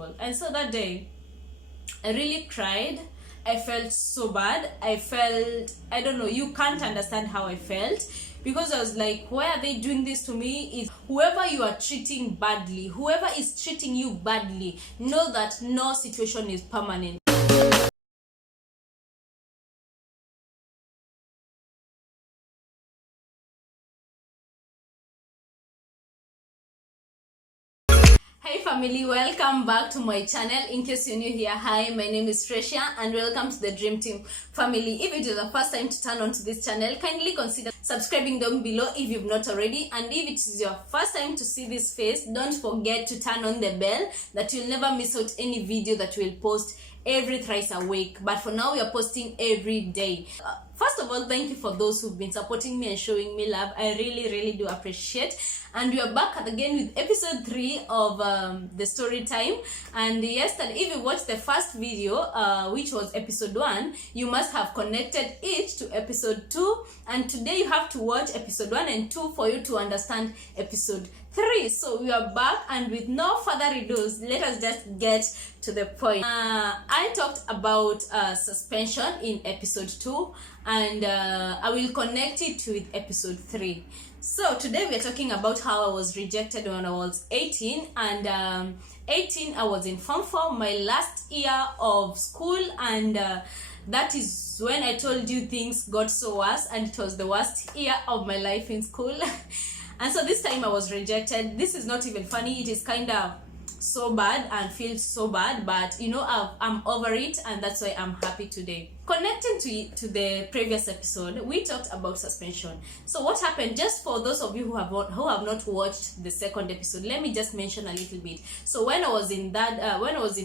possible. And so that day I really cried. I felt so bad. I don't know, you can't understand how I felt, because I was like, why are they doing this to me? Is whoever you are treating badly, whoever is treating you badly, know that no situation is permanent. Hey family, welcome back to my channel. In case you're new here, hi, my name is Frashia and welcome to the Dream Team family. If it is the first time to turn on to this channel, kindly consider subscribing down below if you've not already. And if it is your first time to see this face, don't forget to turn on the bell, that you'll never miss out any video that we'll post every thrice a week. But for now, we are posting every day. First of all, thank you for those who've been supporting me and showing me love. I really do appreciate. And we are back again with episode 3 of the story time. And yesterday, if you watched the first video, which was episode 1, you must have connected it to episode 2. And today you have to watch episode 1 and 2 for you to understand episode 3. So we are back, and with no further ado, let us just get to the point. I talked about suspension in episode 2, and I will connect it with episode 3. So today we are talking about how I was rejected when I was 18, and 18 I was in Form 4, my last year of school, and that is when I told you things got so worse, and it was the worst year of my life in school. And so this time I was rejected. This is not even funny. It is kind of so bad and feels so bad, but you know, I'm over it, and that's why I'm happy today. Connecting to the previous episode, we talked about suspension. So what happened, just for those of you who have not watched the second episode, let me just mention a little bit. So when I was in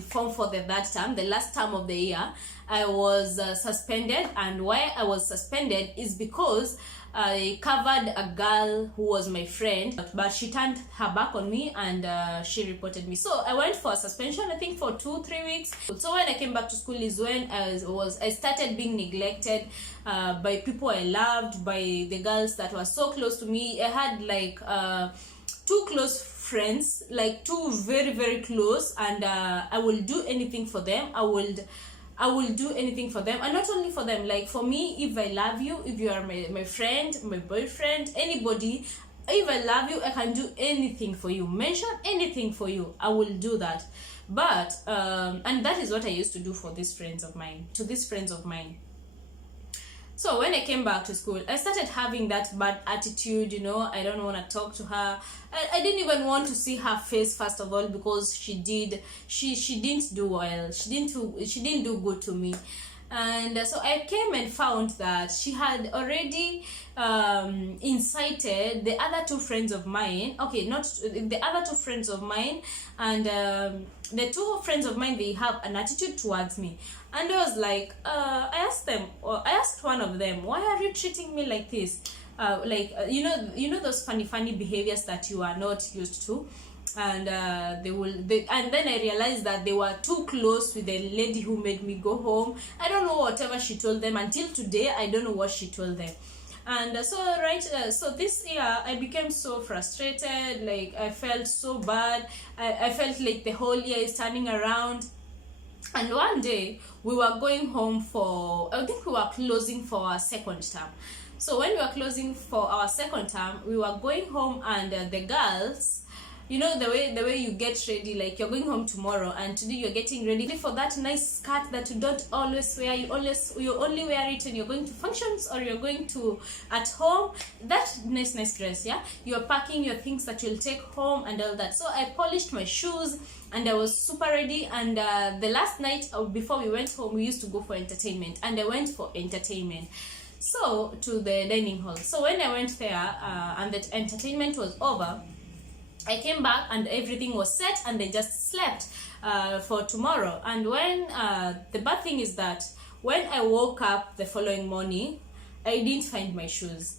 Form 4 that term, the last term of the year, I was suspended. And why I was suspended is because I covered a girl who was my friend, but she turned her back on me, and she reported me. So I went for a suspension, I think for 2-3 weeks. So when I came back to school is when I started being neglected by people I loved, by the girls that were so close to me. I had like 2 close friends, like 2 very close, and I will do anything for them. I will do anything for them, and not only for them, like for me, if I love you, if you are my friend, my boyfriend, anybody, if I love you, I can do anything for you, mention anything for you, I will do that. But and that is what I used to do for these friends of mine, So when I came back to school, I started having that bad attitude, you know. I don't want to talk to her. I didn't even want to see her face, first of all, because she didn't do well. She didn't do good to me. And so I came and found that she had already incited the other 2 friends of mine. Okay, not the other 2 friends of mine, and the 2 friends of mine, they have an attitude towards me. And I was like, I asked one of them, why are you treating me like this? You know those funny behaviors that you are not used to. And and then I realized that they were too close with the lady who made me go home. I don't know whatever she told them. Until today, I don't know what she told them. And so this year I became so frustrated. Like, I felt so bad. I felt like the whole year is turning around. And one day we were going home I think we were closing for our second term. So when we were closing for our second term, we were going home, and the girls, you know, the way you get ready, like you're going home tomorrow, and today you're getting ready for that nice skirt that you don't always wear. You only wear it when you're going to functions, or you're going to at home. That nice dress, yeah. You're packing your things that you'll take home and all that. So I polished my shoes, and I was super ready. And the last night before we went home, we used to go for entertainment, and I went for entertainment. So to the dining hall. So when I went there, and the entertainment was over, I came back and everything was set, and I just slept for tomorrow. And when the bad thing is that when I woke up the following morning, I didn't find my shoes.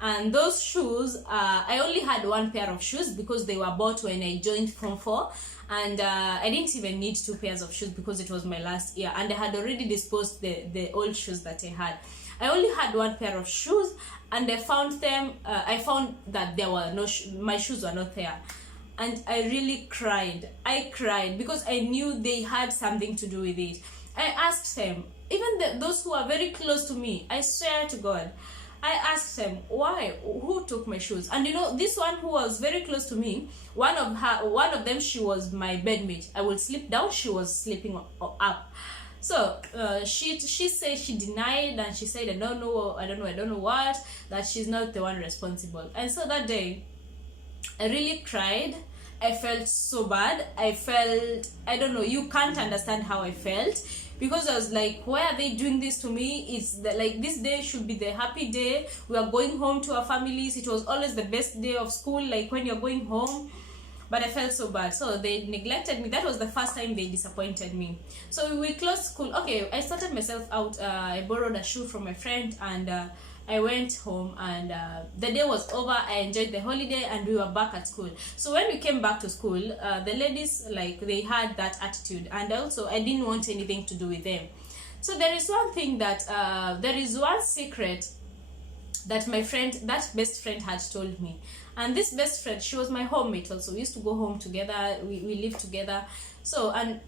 And those shoes, I only had 1 pair of shoes because they were bought when I joined Form 4, and I didn't even need 2 pairs of shoes because it was my last year, and I had already disposed the old shoes that I had. I only had 1 pair of shoes, and I found that there were my shoes were not there. and I really cried. I cried because I knew they had something to do with it. I asked them, even those who are very close to me, I swear to God, I asked them, why? Who took my shoes? And this one who was very close to me, one of them, she was my bedmate. I would sleep down, she was sleeping up. So she said, she denied, and she said, I don't know what, that she's not the one responsible. And so that day, I really cried. I felt so bad. I don't know, you can't understand how I felt, because I was like, why are they doing this to me? It's like, this day should be the happy day. We are going home to our families. It was always the best day of school, like when you're going home. But I felt so bad. So they neglected me. That was the first time they disappointed me. So we closed school. Okay, I started myself out. I borrowed a shoe from my friend, and I went home, and the day was over. I enjoyed the holiday, and we were back at school. So when we came back to school, the ladies, like, they had that attitude, and also I didn't want anything to do with them. So there is one thing that there is one secret that that best friend had told me. And this best friend, she was my homemate also. We used to go home together, we lived together. So, and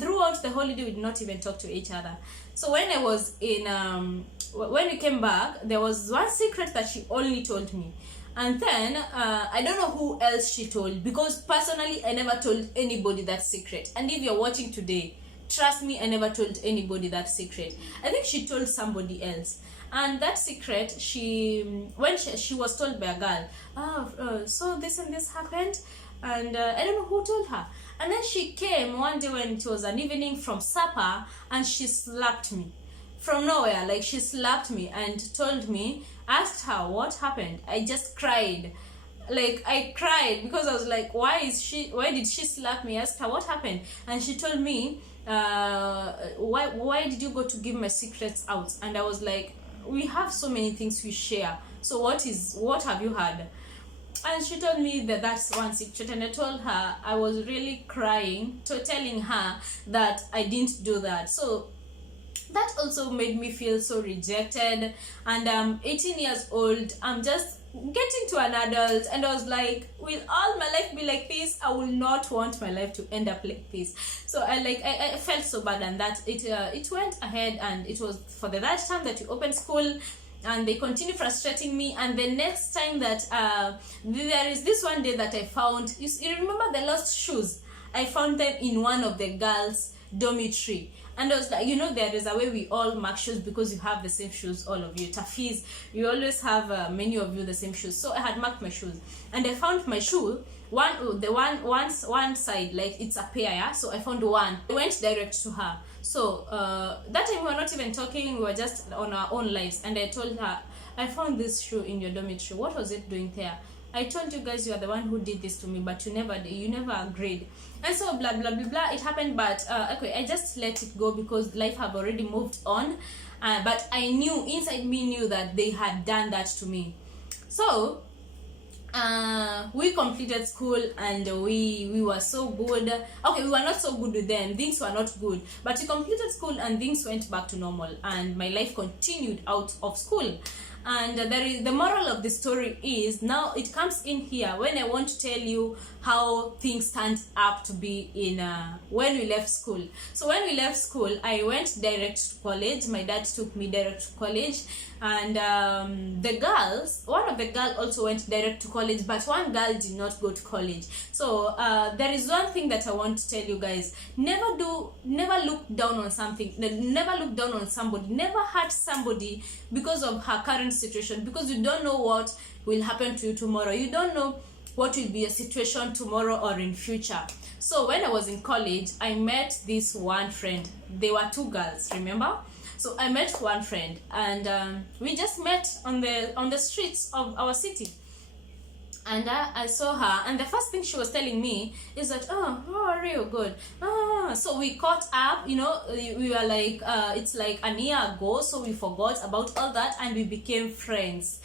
throughout the holiday, we did not even talk to each other. So when I was when we came back, there was one secret that she only told me. And then, I don't know who else she told, because personally, I never told anybody that secret. And if you're watching today, trust me, I never told anybody that secret. I think she told somebody else. And that secret, when she was told by a girl, so this and this happened, and I don't know who told her. And then she came one day when it was an evening from supper, and she slapped me from nowhere. Like, she slapped me and told me, asked her what happened. I just cried. Like, I cried because I was like, why did she slap me? I asked her what happened, and she told me, why did you go to give my secrets out? And I was like, we have so many things we share, so what have you had? And she told me that that's one secret, and I told her, I was really crying, telling her that I didn't do that. So that also made me feel so rejected. And I'm 18 years old, I'm just getting to an adult, and I was like, will all my life be like this? I will not want my life to end up like this. So I felt so bad, and that it went ahead, and it was for the last time that we opened school, and they continue frustrating me. And the next time that there is this one day that I found, you remember the lost shoes? I found them in one of the girls' dormitory. And I was like, there is a way we all mark shoes, because you have the same shoes, all of you. Tafis, you always have many of you the same shoes. So I had marked my shoes, and I found my shoe, one side, like it's a pair, yeah? So I found one. I went direct to her. So that time we were not even talking, we were just on our own lives. And I told her, I found this shoe in your dormitory. What was it doing there? I told you guys you are the one who did this to me, but you never agreed. And so blah blah blah blah, it happened. But okay, I just let it go, because life have already moved on. But I knew, inside me knew, that they had done that to me. So we completed school, and we were so good. Okay, we were not so good with them, things were not good, but we completed school and things went back to normal, and my life continued out of school. And the moral of the story is, now it comes in here when I want to tell you how things turned up to be in when we left school. So when we left school, I went direct to college. My dad took me direct to college, and one of the girls also went direct to college, but one girl did not go to college. So there is one thing that I want to tell you guys: never look down on something, never look down on somebody, never hurt somebody because of her current situation, because you don't know what will happen to you tomorrow. You don't know what will be a situation tomorrow or in future. So when I was in college, I met this one friend. There were two girls, remember? So I met one friend, and we just met on the streets of our city. And I saw her, and the first thing she was telling me is that, oh, how are you? Good. So we caught up, we were like, it's like a year ago, so we forgot about all that, and we became friends.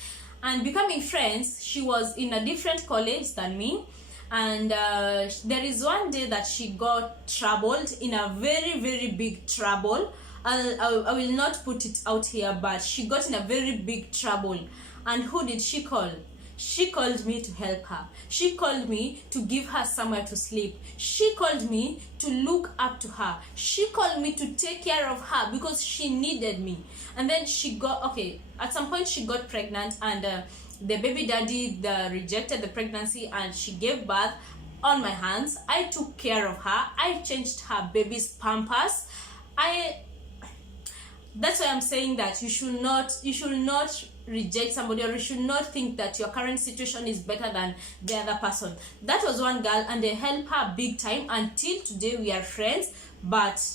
And becoming friends, she was in a different college than me, and there is one day that she got troubled, in a very, very big trouble. I will not put it out here, but she got in a very big trouble. And who did she call? She called me to help her. She called me to give her somewhere to sleep. She called me to look up to her. She called me to take care of her because she needed me. And then at some point she got pregnant, and the baby daddy rejected the pregnancy, and she gave birth on my hands. I took care of her. I changed her baby's pampers. That's why I'm saying that you should not reject somebody, or you should not think that your current situation is better than the other person. That was one girl, and I helped her big time. Until today we are friends, but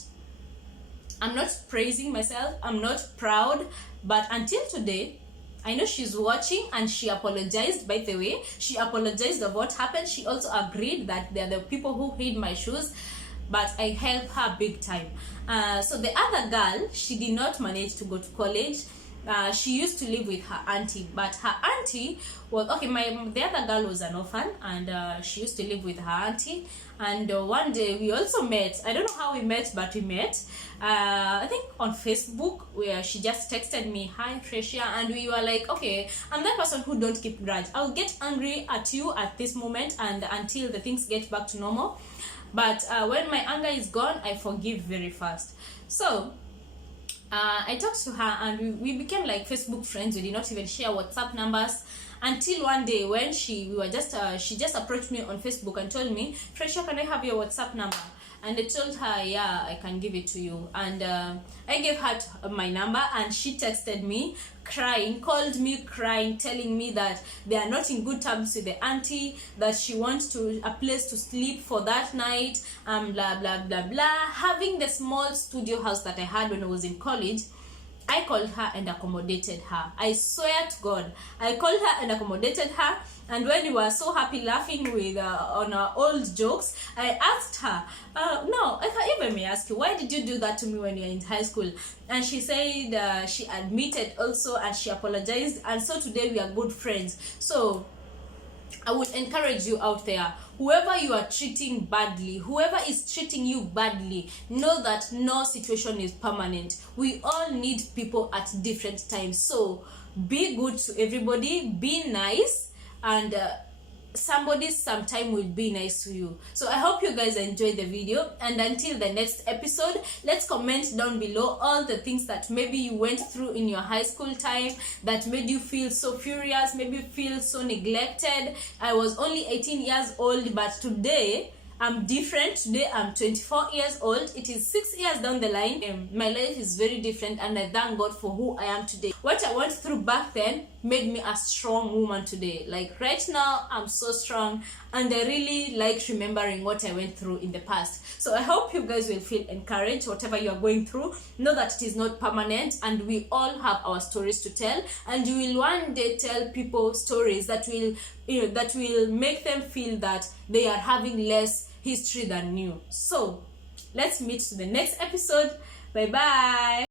I'm not praising myself, I'm not proud, but until today I know she's watching, and she apologized. By the way, she apologized of what happened. She also agreed that they're the people who hid my shoes, but I helped her big time. So the other girl, she did not manage to go to college. She used to live with her auntie, but her auntie was the other girl was an orphan, and she used to live with her auntie. And one day we also met. I don't know how we met, but we met. I think on Facebook, where she just texted me, "Hi Freshia," and we were like, okay, I'm that person who don't keep grudge. I'll get angry at you at this moment, and until the things get back to normal. But when my anger is gone, I forgive very fast. So I talked to her, and we became like Facebook friends. We did not even share WhatsApp numbers until one day when she just approached me on Facebook and told me, "Fresha, can I have your WhatsApp number?" And I told her, "Yeah, I can give it to you." And I gave her my number, and she texted me crying, called me crying, telling me that they are not in good terms with the auntie, that she wants a place to sleep for that night, blah blah blah blah. Having the small studio house that I had when I was in college, I called her and accommodated her. I swear to God, I called her and accommodated her. And when we were so happy laughing with on our old jokes, I asked her, no, if I even may ask you, why did you do that to me when you were in high school? And she said she admitted also, and she apologized. And so today we are good friends. So I would encourage you out there, whoever you are treating badly, whoever is treating you badly, know that no situation is permanent. We all need people at different times. So be good to everybody, be nice, and somebody sometime will be nice to you. So I hope you guys enjoyed the video, and until the next episode, let's comment down below all the things that maybe you went through in your high school time that made you feel so furious, maybe feel so neglected. I was only 18 years old, but today I'm different. Today I'm 24 years old. It is 6 years down the line. My life is very different, and I thank God for who I am today. What I went through back then made me a strong woman today. Like right now, I'm so strong, and I really like remembering what I went through in the past. So I hope you guys will feel encouraged. Whatever you are going through, know that it is not permanent, and we all have our stories to tell, and you will one day tell people stories that will make them feel that they are having less history than you. So let's meet to the next episode. Bye bye.